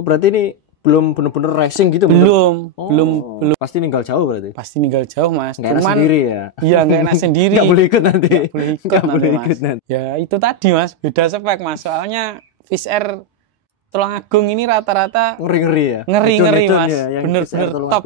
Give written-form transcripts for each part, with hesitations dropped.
Oh, berarti ini belum bener-bener racing gitu? Belum. Pasti ninggal jauh berarti? Pasti ninggal jauh mas. Nggak enak sendiri ya? Iya nggak enak sendiri. Nggak boleh ikut nanti? Nggak boleh ikut nanti. Ya itu tadi mas, beda spek mas. Soalnya Fish Air Tulungagung ini rata-rata ngeri-ngeri ya? Ngeri-ngeri mas, ya, bener-bener top.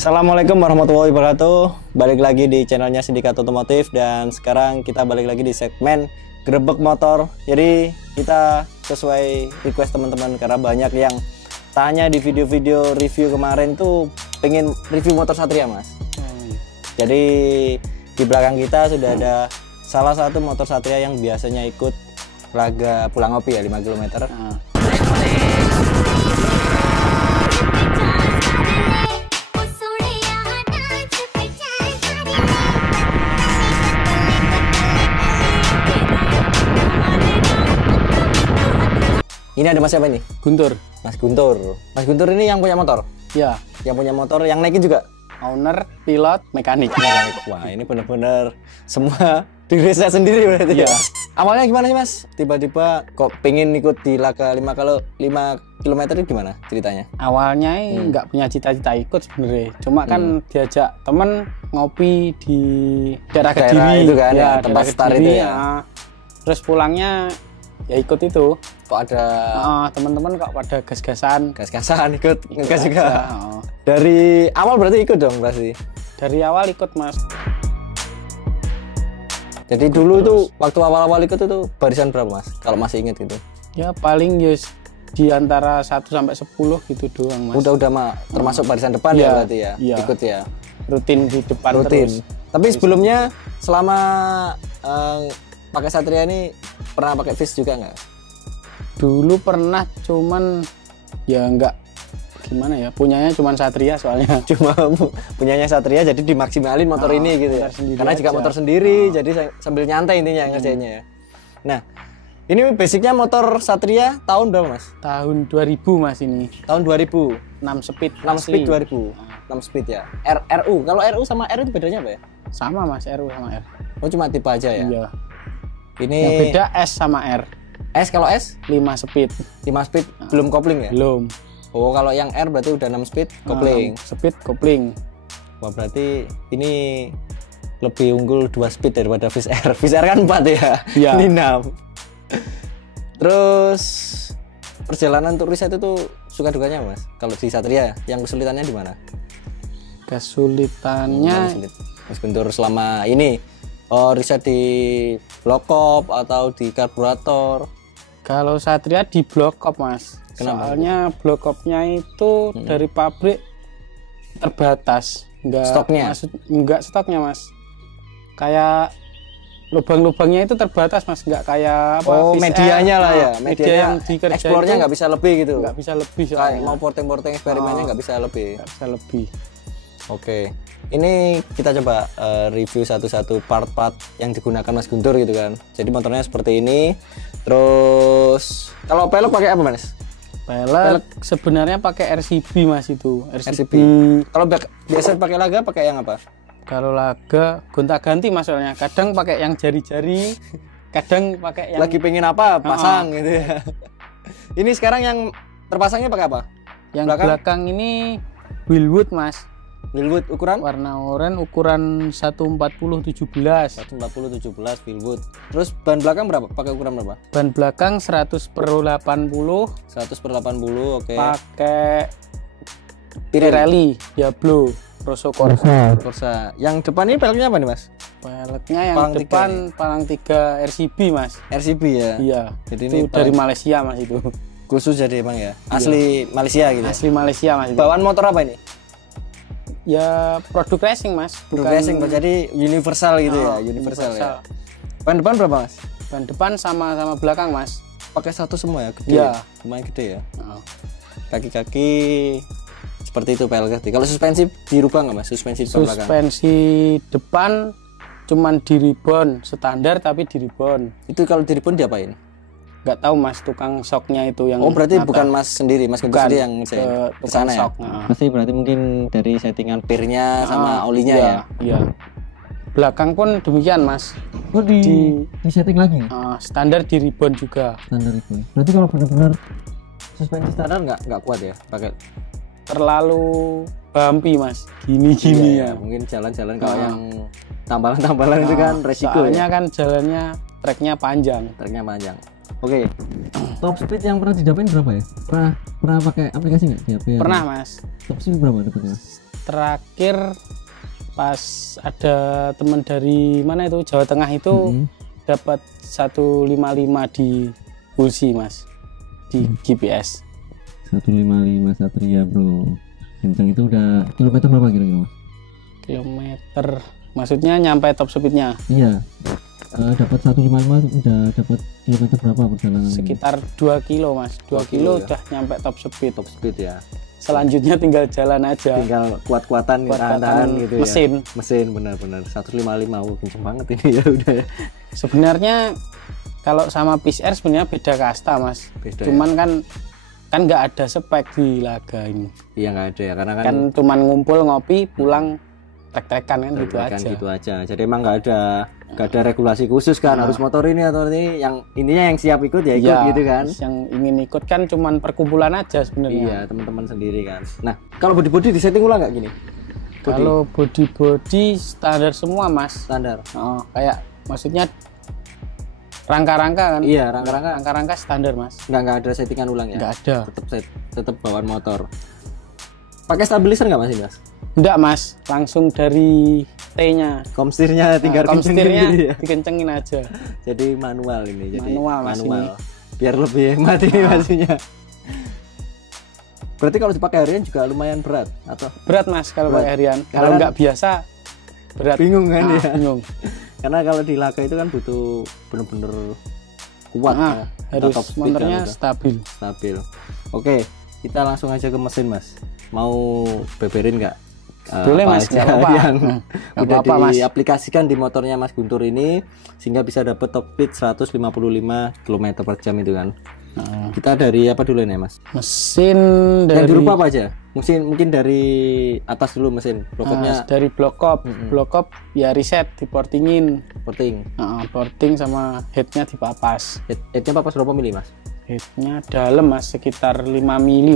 Assalamualaikum warahmatullahi wabarakatuh. Balik lagi di channelnya Sindikat Otomotif. Dan sekarang kita balik lagi di segmen Grebek Motor. Jadi kita sesuai request teman-teman, karena banyak yang tanya di video-video review kemarin tuh pengen review motor Satria mas. Jadi di belakang kita sudah ada salah satu motor Satria yang biasanya ikut laga pulang ngopi ya, 5 km. Ini ada mas siapa ini? Guntur. Mas Guntur. Mas Guntur ini yang punya motor? Ya. Yang punya motor, yang naikin juga? Owner, pilot, mekanik. Wah ini bener-bener semua diri saya sendiri berarti ya. Awalnya gimana sih mas? Tiba-tiba kok pengen ikut di laga 5 km itu gimana ceritanya? Awalnya nggak punya cita-cita ikut sebenarnya. Cuma kan diajak temen ngopi di daerah Kediri itu kan ya, tempat start itu ya. Terus pulangnya ya ikut itu. Kok ada teman-teman kok pada gas-gasan ikut ngegas juga. Dari awal berarti ikut dong berarti? Dari awal ikut mas. Jadi dulu itu waktu awal-awal ikut itu barisan berapa mas? Kalau masih inget gitu? Ya paling di antara 1 sampai 10 gitu doang mas. Udah mah termasuk barisan depan ya berarti ya? Ikut ya? Rutin di depan terus. Tapi sebelumnya selama pakai Satria ini pernah pakai Fish juga nggak? Dulu pernah, cuman ya nggak gimana ya, punyanya cuman Satria soalnya. Cuma punyanya Satria jadi dimaksimalin motor ini gitu ya. Karena juga motor sendiri jadi sambil nyantai intinya ngerjainnya ya. Nah, ini basicnya motor Satria tahun berapa mas? Tahun 2000 mas ini. Tahun 2000. 6 speed. 6 speed 2000. 6 speed ya. RU. Kalau RU sama R itu bedanya apa ya? Sama mas, RU sama R. Oh cuma tipe aja ya? Iya. Ini yang beda S sama R. S kalau S? 5 speed. 5 speed belum kopling ya? Belum. Oh kalau yang R berarti udah 6 speed kopling. Speed kopling. Wah berarti ini lebih unggul 2 speed daripada Fish Air. Fish Air kan 4 ya? Iya. Ini 6. Terus perjalanan untuk riset itu suka dukanya mas? Kalau di Satria yang kesulitannya di mana? Kesulitannya Mas Guntur selama ini riset di blockup atau di karburator? Kalau Satria di blockup mas. Kenapa? Soalnya blockupnya itu dari pabrik terbatas. Enggak stoknya mas. Kayak lubang-lubangnya itu terbatas mas, nggak kayak apa? Oh medianya lah ya, media yang dikerjain. Eksplornya nggak bisa lebih gitu. Nggak bisa lebih. Kayak mau porting-porting eksperimennya nggak bisa lebih. Nggak bisa lebih. Oke, ini kita coba review satu-satu part-part yang digunakan Mas Guntur gitu kan. Jadi motornya seperti ini. Terus kalau pelek pakai apa mas? Pelek sebenarnya pakai RCB mas itu. RCB. Kalau biasa pakai laga pakai yang apa? Kalau laga gonta-ganti mas soalnya. Kadang pakai yang jari-jari, kadang pakai yang. Lagi pengen apa pasang gitu ya. Ini sekarang yang terpasangnya pakai apa? Yang belakang ini Wilwood mas. Wilwood ukuran? Warna oranye ukuran 140/17. 140/17 Wilwood. Terus ban belakang berapa? Pakai ukuran berapa? Ban belakang 100/80. 100/80, oke. Pakai Pirelli Diablo Rosso Corsa. Yang depan ini peleknya apa nih mas? Peleknya yang depan palang 3 RCB mas. RCB ya? Iya. Jadi itu ini dari Malaysia mas itu. Khusus jadi emang ya? Asli Malaysia gitu? Asli Malaysia mas. Bawaan motor apa ini? Ya produk racing mas. Produk racing, jadi universal gitu ya? Universal ya? Ban depan berapa mas? Ban depan sama belakang mas. Pakai satu semua ya? Gede ya? Lumayan gede ya? Kaki-kaki seperti itu PLKT. Kalau suspensi dirubah nggak mas? Suspensi depan belakang? Suspensi depan cuman di ribbon standar tapi di ribbon. Itu kalau di ribbon diapain? Nggak tahu mas, tukang shocknya itu yang. Oh berarti bukan mas sendiri, mas Guntur sendiri yang ke sana ya? Pasti berarti mungkin dari settingan pirnya sama olinya ya? Iya. belakang pun demikian mas. Oh di setting lagi? Standar di ribbon juga. Standar itu. Berarti kalau benar-benar suspensi standar nggak kuat ya pakai? Terlalu bumpy mas. Gini-gini ya. Mungkin jalan-jalan kalau yang tambalan-tambalan itu kan resiko. Soalnya ya? kan jalannya treknya panjang. Oke. Top speed yang pernah didapain berapa ya? Pernah pakai aplikasi nggak di HP? Pernah mas. Top speed berapa dapatnya? Terakhir pas ada teman dari mana itu Jawa Tengah itu dapat 155 di Pulsi mas, di GPS. 155 Satria bro. Kenceng itu udah kilometer berapa kira-kira mas? Kilometer, maksudnya nyampe top speednya? Iya. Dapat 155 udah dapat kilometer berapa perjalanan? Sekitar 2 kilo mas, 2 kilo ya? Udah nyampe top speed. Top speed ya. Selanjutnya tinggal jalan aja. Tinggal kuat-kuatan tahan gitu mesin. Ya. Mesin benar-benar 155 kenceng banget ini ya udah. Sebenarnya kalau sama PCR sebenarnya beda kasta mas. Beda, cuman ya? kan nggak ada spek di laga ini. Iya nggak ada ya karena kan cuman ngumpul ngopi pulang trek-trekan kan gitu aja. Jadi emang nggak ada regulasi khusus kan harus motor ini atau ini yang intinya yang siap ikut ya ikut gitu kan. Yang ingin ikut kan cuman perkumpulan aja sebenarnya. Iya teman-teman sendiri kan. Nah kalau body disetting ulang nggak gini? Kalau body standar semua mas. Standar. Kayak maksudnya rangka-rangka kan? Iya rangka-rangka standar mas. Nggak ada settingan ulang ya? Nggak ada. Tetap bawaan motor. Pakai stabilizer nggak mas ini mas? Enggak mas, langsung dari T-nya. Komstirnya tinggal komstirnya dikencengin aja. Jadi manual ini. Manual. Ini. Biar lebih hemat ini maksudnya. Berarti kalau dipakai harian juga lumayan berat atau? Berat mas kalau pakai harian. Kalau nggak biasa berat. Bingung kan ya? Bingung. Karena kalau di laga itu kan butuh bener-bener kuat. Harus motornya stabil. Oke, kita langsung aja ke mesin mas. Mau beberin nggak? Boleh mas, yang udah diaplikasikan di motornya Mas Guntur ini sehingga bisa dapat top speed 155 km per jam itu kan. Kita dari apa dulu nih mas? Mesin dari yang dirubah apa aja? Mungkin dari atas dulu mesin. Blokopnya dari blokop. Blokop ya reset, diportingin. Porting sama headnya dipapas. Headnya papas berapa mili mas? Headnya dalam mas, sekitar 5 mili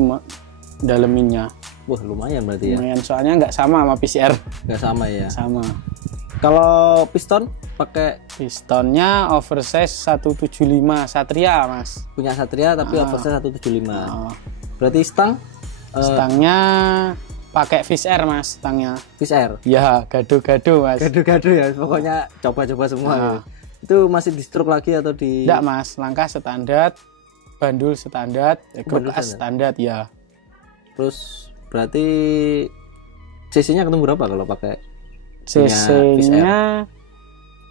daleminnya. Wah lumayan berarti ya. Lumayan soalnya nggak sama PCR. Nggak sama ya. Sama. Kalau piston pakai pistonnya oversize 175 Satria mas. Punya Satria tapi oversize 175. Berarti stangnya pakai Fish Air mas, stangnya. Fish Air. Ya gado-gado mas. Gado-gado ya. Pokoknya coba-coba semua. Itu masih di stroke lagi atau di? Enggak mas, langkah standar, bandul standar, bekas standar ya. Terus berarti cc-nya ketemu berapa kalau pakai cc-nya?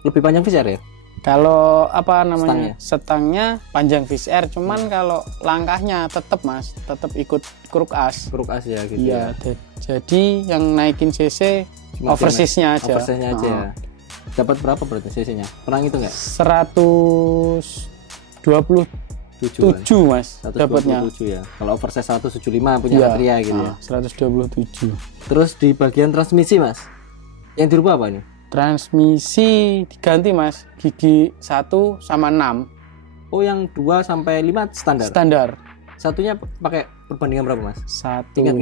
Lebih panjang Fish Air ya? Kalau apa namanya? Stangnya panjang Fish Air, cuman kalau langkahnya tetap mas, tetap ikut kruk as. Kruk as ya gitu. Iya, jadi yang naikin cc oversize-nya aja. Oversize-nya aja ya. Dapat berapa berarti cc-nya? Pernah itu nggak? 127 mas dapatnya. Ya. Kalau oversize 175 punya Satria gitu ya. 127. Terus di bagian transmisi mas, yang dirubah apa nih? Transmisi diganti mas, gigi 1 sama 6. Oh yang 2 sampai 5 standar? Standar. Satunya pakai perbandingan berapa mas? Satunya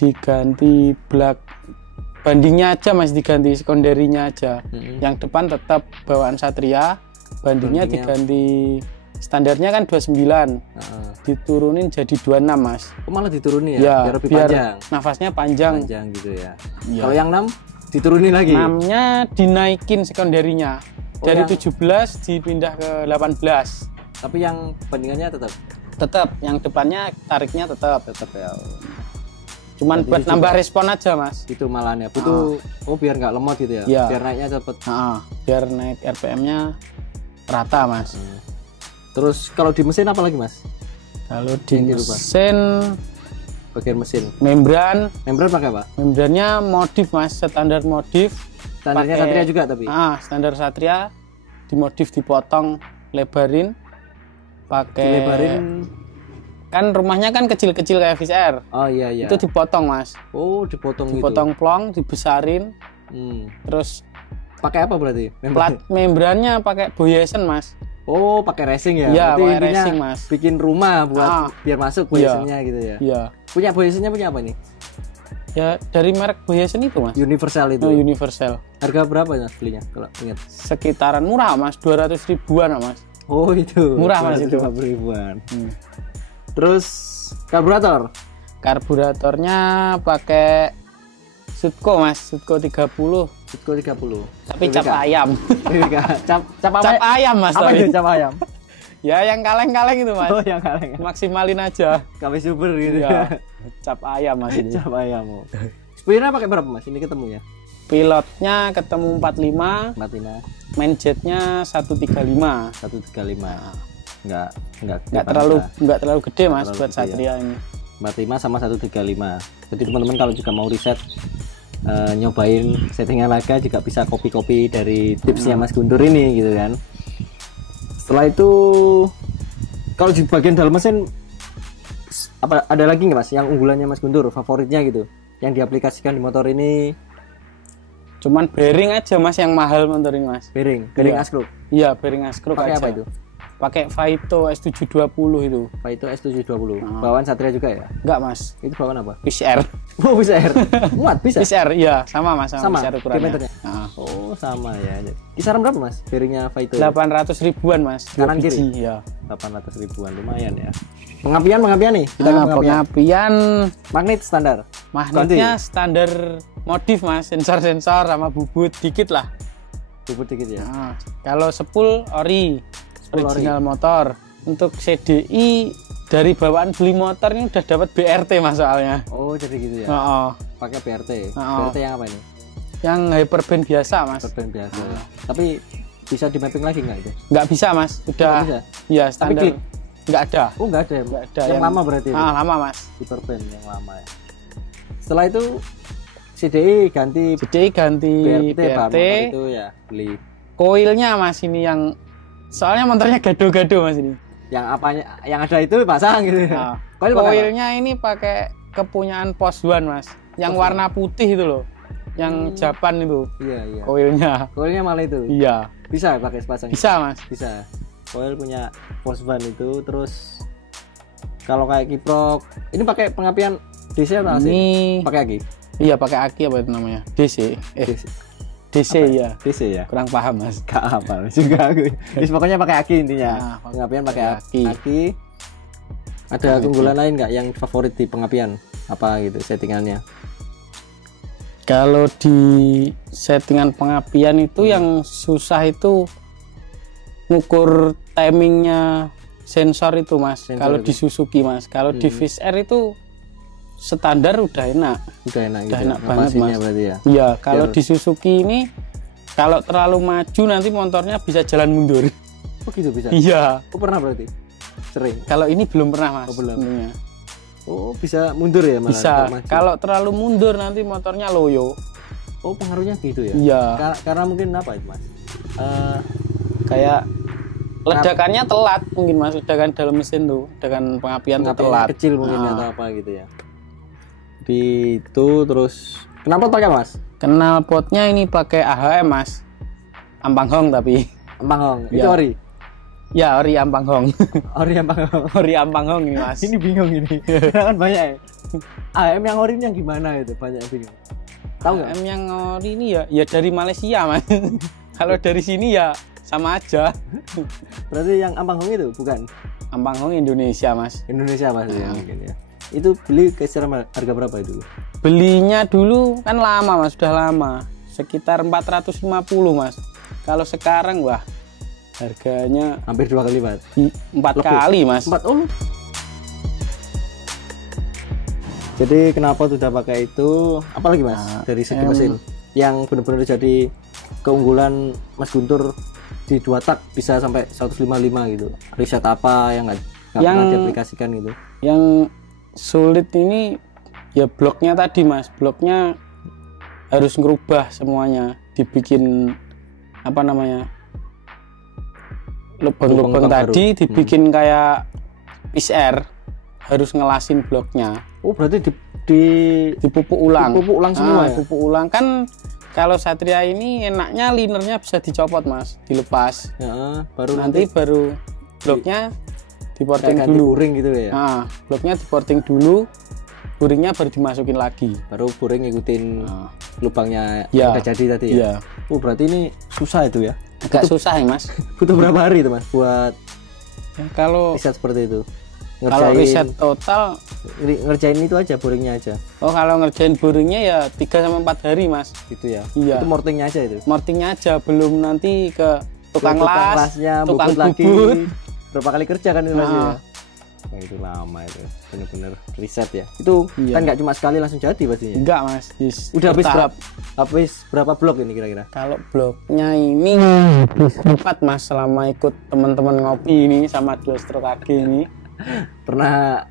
diganti bandingnya aja mas, diganti sekunderinya aja. Yang depan tetap bawaan Satria, bandingnya diganti, standarnya kan 29, diturunin jadi 26 mas. Malah diturunin ya? Biar lebih panjang? Nafasnya panjang gitu ya. Kalau yang 6 diturunin lagi? 6-nya dinaikin sekunderinya, dari 17 dipindah ke 18. Tapi yang bandingannya tetap, yang depannya tariknya tetap ya. Cuman berarti buat nambah respon aja mas. Itu malahan ya, butuh biar nggak lemot gitu ya? Biar naiknya cepet. Biar naik RPM-nya rata mas. Terus kalau di mesin apa lagi mas? Kalau di mesin, bagian mesin membran pakai apa? Membrannya modif mas, standar modif. Standarnya Satria juga tapi? Standar Satria, dimodif, dipotong, lebarin, pakai. Dilebarin kan rumahnya kan kecil-kecil kayak Fish Air. Oh iya. Itu dipotong mas. Oh dipotong plong, dibesarin, Terus pakai apa berarti? plat membrannya pakai Boyesen Mas. Oh, pakai racing ya? Iya, berarti pakai intinya racing Mas. bikin rumah buat biar masuk Boyesennya gitu ya? Iya. Punya Boyesennya punya apa nih? Ya dari merek Boyesen itu Mas. Universal itu? Universal. Harga berapa Mas belinya kalau ingat? Sekitaran murah Mas, 200 ribuan Mas. Oh itu? Murah Mas itu. 250 ribuan. Terus karburator? Karburatornya pakai Sutco Mas, Sutco 30. Sutco 30. Tapi cap ayam. cap Cap ayam Mas. Apa itu cap ayam? Ya yang kaleng-kaleng itu Mas. Oh yang kaleng. Maksimalin aja. Kami super gitu ya. Cap ayam Mas ini. Cap ayam. Oh. Spionnya pakai berapa Mas? Ini ketemunya? Pilotnya ketemu 45. Main jetnya 135. 135. Enggak terlalu gede Mas buat Satria ini. 45 sama 135. Jadi teman-teman kalau juga mau riset nyobain settingan laga juga bisa copy dari tipsnya Mas Guntur ini gitu kan. Setelah itu kalau di bagian dalam mesin apa ada lagi nggak Mas yang unggulannya Mas Guntur, favoritnya gitu yang diaplikasikan di motor ini? Cuman bearing aja Mas yang mahal motor ini Mas. Bearing Askruk. Iya, bearing Askruk aja. Pakai apa itu? Pakai Vaito S720 itu. Vaito S720. Bawaan Satria juga ya? Enggak Mas. Itu bawaan apa? PCR. Oh PCR. Muat bisa? PCR iya sama Mas sama PCR ukurannya. Oh sama ya. Kisaran berapa Mas bearingnya Vaito? 800 ribuan Mas. Kanan kiri? Iya. 800 ribuan lumayan ya. Pengapian nih. Kita pengapian magnet standar. Magnetnya standar modif Mas. Sensor sama bubut dikit lah. Bubut dikit ya. Kalau sepul ori. Original motor. Untuk CDI dari bawaan beli motor ini udah dapat BRT Mas soalnya. Oh jadi gitu ya. Pakai BRT. BRT yang apa ini? Yang hyperband biasa Mas. Hyperband biasa. Tapi bisa di mapping lagi nggak itu? Nggak bisa Mas. Udah. Bisa. Ya standar. Nggak ada. Oh nggak ada. Nggak ada. Yang lama berarti. Lama Mas. Hyperband yang lama ya. Setelah itu CDI ganti BRT. Itu ya beli. Koilnya Mas ini yang soalnya motornya gado-gado Mas ini. Yang apanya yang ada itu pasang gitu. Koilnya ini pakai kepunyaan Pos One Mas. Yang warna putih itu loh. Yang Japan itu. Iya. Koilnya malah itu. Iya. Bisa pakai sepasang. Bisa Mas. Bisa. Koil punya Pos One itu terus kalau kayak kiprok ini pakai pengapian DC atau AC? Ini pakai aki. Iya, pakai aki apa itu namanya? DC. DC ya. DC ya. Kurang paham Mas. Gak hafal juga aku. Pokoknya pakai aki intinya. Pengapian pakai aki. Ada keunggulan lain nggak yang favorit di pengapian? Apa gitu settingannya? Kalau di settingan pengapian itu yang susah itu ngukur timingnya sensor itu Mas. Kalau di Suzuki Mas. Kalau di Fish Air itu standar udah enak gitu. Enak banget Mas. Ya? Iya, kalau di Suzuki ini kalau terlalu maju nanti motornya bisa jalan mundur. Oh gitu bisa? Iya. Oh pernah berarti? Sering? Kalau ini belum pernah Mas. Oh belum? Oh bisa mundur ya malah? Bisa, kalau terlalu mundur nanti motornya loyo. Oh pengaruhnya gitu ya? Iya. Karena mungkin apa itu Mas? Kayak ledakannya telat mungkin Mas, ledakan dalam mesin tuh, ledakan pengapian telat. Kecil mungkin atau apa gitu ya? Di itu terus knalpot pakai Mas? Knalpotnya ini pakai AHM Mas, Ampanghong tapi. Ampanghong, itu ori? Ya ori Ampanghong. Ori Ampanghong. Ori Ampanghong ini Mas. Ini bingung ini, kan banyak ya. AHM yang ori ini yang gimana itu, banyak yang bingung. Tahu nggak? AHM yang ori ini ya dari Malaysia Mas. Kalau dari sini ya sama aja. Berarti yang Ampanghong itu bukan? Ampanghong Indonesia Mas. Indonesia Mas ya mungkin ya. Itu beli kisaran harga berapa itu? Belinya dulu kan lama Mas, sudah lama. Sekitar 450 Mas. Kalau sekarang wah harganya hampir 2 kali lipat. 4 kali Mas. 4 Jadi kenapa sudah pakai itu? Apalagi Mas dari segi mesin yang benar-benar jadi keunggulan Mas Guntur di 2 tak bisa sampai 155 gitu. Riset apa yang nggak pernah diaplikasikan gitu? Yang sulit ini ya bloknya tadi Mas, bloknya harus ngerubah semuanya, dibikin apa namanya lubang-lubang tadi dibikin kayak PCR, harus ngelasin bloknya. Oh berarti dipupuk ulang. Dipupuk ulang semua ya? Dipupuk ulang kan Kalau Satria ini enaknya linernya bisa dicopot mas, dilepas. Ya, baru nanti baru bloknya diporting ganti dulu. Buring gitu ya. Nah, bloknya diporting dulu, buringnya baru dimasukin lagi. Baru buring ngikutin lubangnya Ya. yang udah jadi tadi ya. Iya. Berarti ini susah itu ya. Agak susah ya mas. Butuh berapa hari itu mas buat Ya, kalau riset seperti itu? riset total, ngerjain itu aja, buringnya aja. kalau ngerjain buringnya ya 3-4 hari mas. Gitu ya. Iya. Itu mortingnya aja itu. Mortingnya aja, belum nanti ke tukang las, lasnya, tukang bubut lagi. bubut. Berapa kali kerja kan itu masih ya? Nah, itu lama itu, bener-bener riset ya. Itu Iya. kan nggak cuma sekali langsung jadi pastinya. Enggak mas. Udah bertahap. habis berapa blok ini kira-kira? Kalau bloknya ini 4 mas, selama ikut teman-teman ngopi ini sama 2 stroke AG ini. Pernah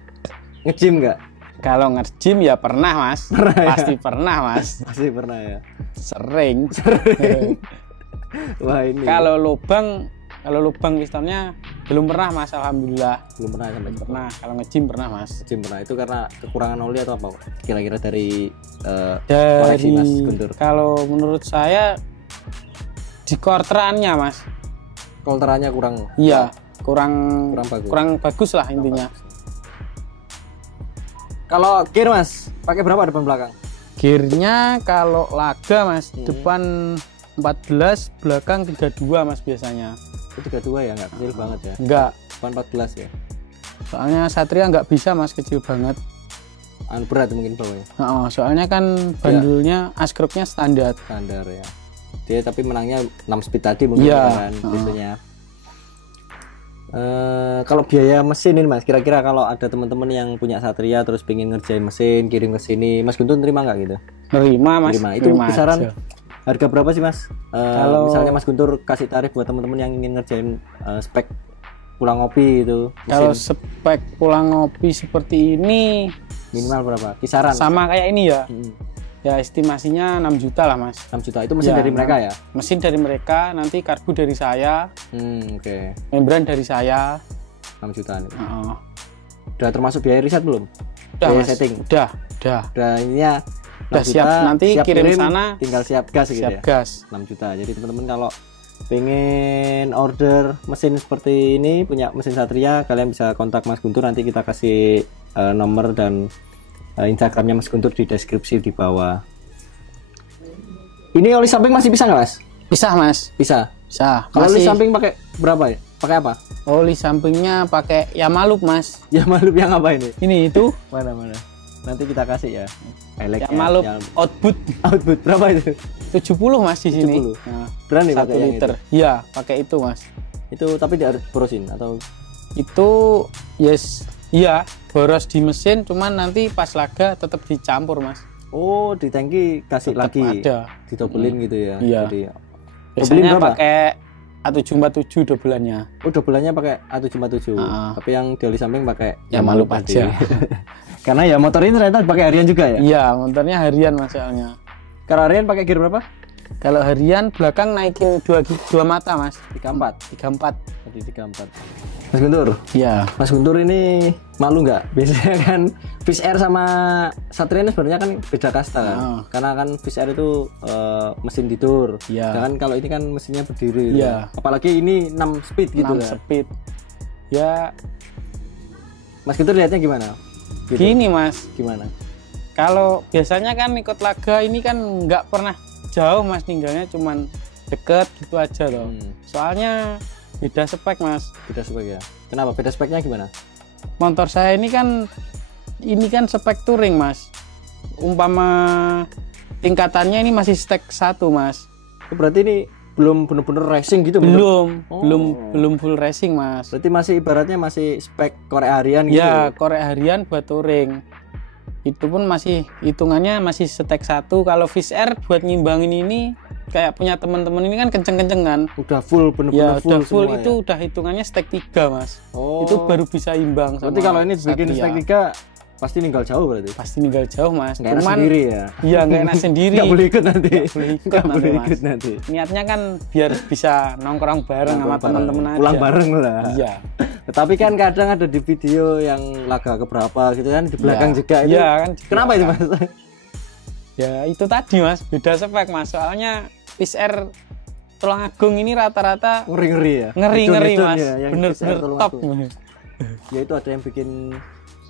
nge-gym nggak? Kalau nge-gym ya pernah mas. Pasti pernah mas. Pasti pernah ya. Sering. Wah ini. Kalau lubang pistonnya belum pernah mas, alhamdulillah. Belum pernah sampai Pernah. Kalau nge-gym pernah mas. nge-gym pernah. Itu karena kekurangan oli atau apa? Kira-kira dari koleksi Dari Mas Guntur. kalau menurut saya di quarterannya mas. Kolterannya kurang. Iya, kurang bagus lah intinya. Kalau gear mas, pakai berapa depan belakang? Gearnya kalau laga mas, depan 14, belakang 32 mas biasanya. Itu 32 ya, nggak kecil banget ya. Enggak, Depan 14 ya. soalnya Satria nggak bisa mas, kecil banget. Berat mungkin bawahnya. Soalnya kan bandulnya askrupnya standar. Standar ya. Dia tapi menangnya 6 speed tadi mungkin Iya. kan biasanya. Kalau biaya mesin ini mas, kira-kira kalau ada teman-teman yang punya Satria terus pengen ngerjain mesin, kirim ke sini, Mas Guntur terima nggak gitu? Nerima mas. Terima. Itu terima kisaran aja. harga berapa sih mas? Kalau- Misalnya Mas Guntur kasih tarif buat teman-teman yang ingin ngerjain spek pulang ngopi itu, Kalau mesin spek pulang ngopi seperti ini minimal berapa? Kisaran sama kayak ini ya. Mm, Ya estimasinya 6 juta lah mas. 6 juta itu mesin Ya, dari mereka ya? Mesin dari mereka, nanti karbu dari saya, Oke. membran dari saya. 6 juta nih. Heeh. Udah termasuk biaya riset belum? Udah Biaya mas. setting. Udah. Udah ininya 6 Udah siap, juta, nanti siap kirim sana, tinggal siap gas gitu siap ya. gas. 6 juta. Jadi teman-teman kalau pengen order mesin seperti ini, punya mesin Satria, kalian bisa kontak Mas Guntur, nanti kita kasih nomor dan Instagramnya Mas Guntur di deskripsi di bawah. Ini oli samping masih bisa nggak mas? Bisa mas. Bisa. Bisa. Kalau oli Masih samping pakai berapa ya? Pakai apa? oli sampingnya pakai Yamalup mas. Ya malu yang apa ini? Ini itu Mana? Nanti kita kasih ya. Yamalup output Output berapa itu? 70 mas di sini. 70. Nah, Berani 1 pakai yang liter. Iya, pakai itu mas. Itu tapi tidak harus borosin atau Itu yes, iya boros di mesin, cuman nanti pas laga tetap dicampur mas. oh di tangki kasih Tetap lagi ada. ditobelin gitu ya. Iya. Jadi Biasanya berapa? pakai A747 dobelannya. oh dobelannya pakai A747. Tapi yang di oli samping pakai Yamalup tadi. aja. Karena ya motor ini ternyata pakai harian juga ya. Iya, motornya harian mas soalnya. Kalau harian pakai gear berapa? Kalau harian belakang naikin 2 mata mas. 34. 34. Tadi 34. Mas Guntur, Iya. Mas Guntur ini malu nggak? Biasanya kan Fish Air sama Satria ini sebenarnya kan beda kasta kan. Karena kan Fish Air itu mesin tidur. Iya. Sedangkan kalau ini kan mesinnya berdiri. Iya. Kan. Apalagi ini 6 speed gitu 6 kan. speed. Ya Mas Guntur lihatnya gimana? Gitu. gini mas. Gimana? Kalau biasanya kan ikut laga ini kan nggak pernah jauh mas, tinggalnya cuman deket gitu aja loh. Soalnya beda spek mas. Beda spek ya. Kenapa? Beda speknya gimana? Motor saya ini kan spek touring mas. Umpama tingkatannya ini masih stek 1 mas. Oh, berarti ini belum bener-bener racing gitu? Belum, Oh. belum full racing mas. Berarti masih ibaratnya masih spek korek harian gitu. Ya korek harian buat touring. Itu pun masih hitungannya masih stek 1. Kalau Fish Air buat ngimbangin ini kayak punya teman-teman ini kan kenceng-kenceng kan. Udah full, bener-bener Ya full udah full semua itu ya? udah hitungannya stek 3 mas. Oh. Itu baru bisa imbang. Berarti sama kalau ini bikin Satria. stek 3 pasti ninggal jauh berarti. Pasti ninggal jauh mas. Nggak enak sendiri ya. Iya nggak enak sendiri. Nggak boleh ikut nanti. boleh ikut Nggak nanti, boleh Mas. ikut nanti. Niatnya kan biar bisa nongkrong bareng sama teman-teman aja. Pulang bareng lah. Iya. Tapi kan kadang ada di video yang laga keberapa gitu kan di belakang Iya. juga itu. Iya, kan di Kenapa itu mas? Ya itu tadi Mas, beda spek Mas. Soalnya Fish Air Tulungagung ini rata-rata ngeri-ngeri ya. Ngeri-ngeri Hidung-hidung Mas. ya, yang Bener-bener Fish Air top. Tulungagung. Ya itu ada yang bikin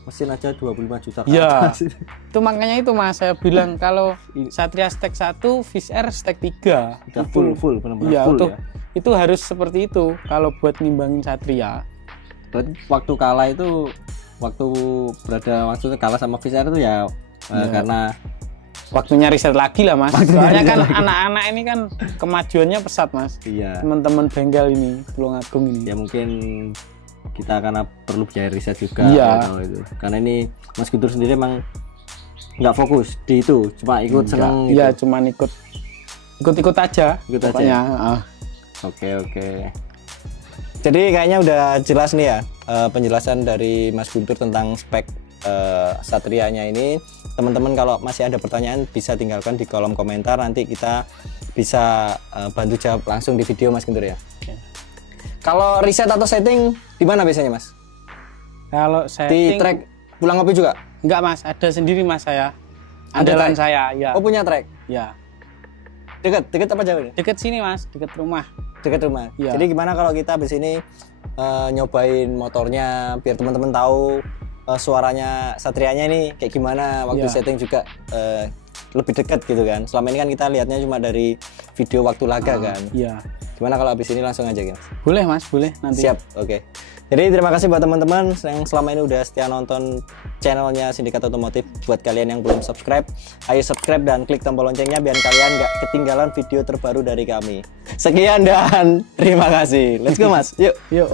mesin aja 25 juta ke Ya. atas. Itu makanya itu Mas saya bilang kalau Satria Stek 1, Fish Air Stek 3. Udah full benar-benar Iya, full itu, ya. itu harus seperti itu kalau buat nimbangin Satria. Berarti waktu kalah itu waktu maksudnya kalah sama Fish Air itu ya, karena Waktunya riset lagi lah Mas. Soalnya kan anak-anak ini kan kemajuannya pesat Mas. iya Teman-teman bengkel ini, Tulungagung ini. ya mungkin kita karena perlu biaya riset juga. Iya. Kalau itu. Karena ini Mas Guntur sendiri emang nggak fokus di itu, cuma ikut seneng gitu. Iya, cuman ikut aja. Ikut pokoknya. Oke. Jadi kayaknya udah jelas nih ya penjelasan dari Mas Guntur tentang spek Satrianya ini. Teman-teman kalau masih ada pertanyaan bisa tinggalkan di kolom komentar, nanti kita bisa bantu jawab langsung di video Mas Guntur ya. Oke. Kalau riset atau setting di mana biasanya Mas? Kalau Di setting track Pulang Ngopi juga? enggak Mas, ada sendiri Mas saya. Ada Andalan track? saya, ya. Oh punya track? Ya. Deket apa jauh nih? Deket sini Mas, deket rumah. Dekat rumah. Iya. Jadi gimana kalau kita habis ini nyobain motornya biar teman-teman tahu suaranya Satrianya ini kayak gimana waktu Iya. setting juga lebih dekat gitu kan. Selama ini kan kita lihatnya cuma dari video waktu laga kan. Iya. Gimana kalau habis ini langsung aja Mas? Boleh Mas, boleh nanti. Siap, oke. Jadi terima kasih buat teman-teman yang selama ini udah setia nonton channelnya Sindikat Otomotif. Buat kalian yang belum subscribe, ayo subscribe dan klik tombol loncengnya biar kalian nggak ketinggalan video terbaru dari kami. Sekian dan terima kasih. Let's go Mas, yuk. Yuk.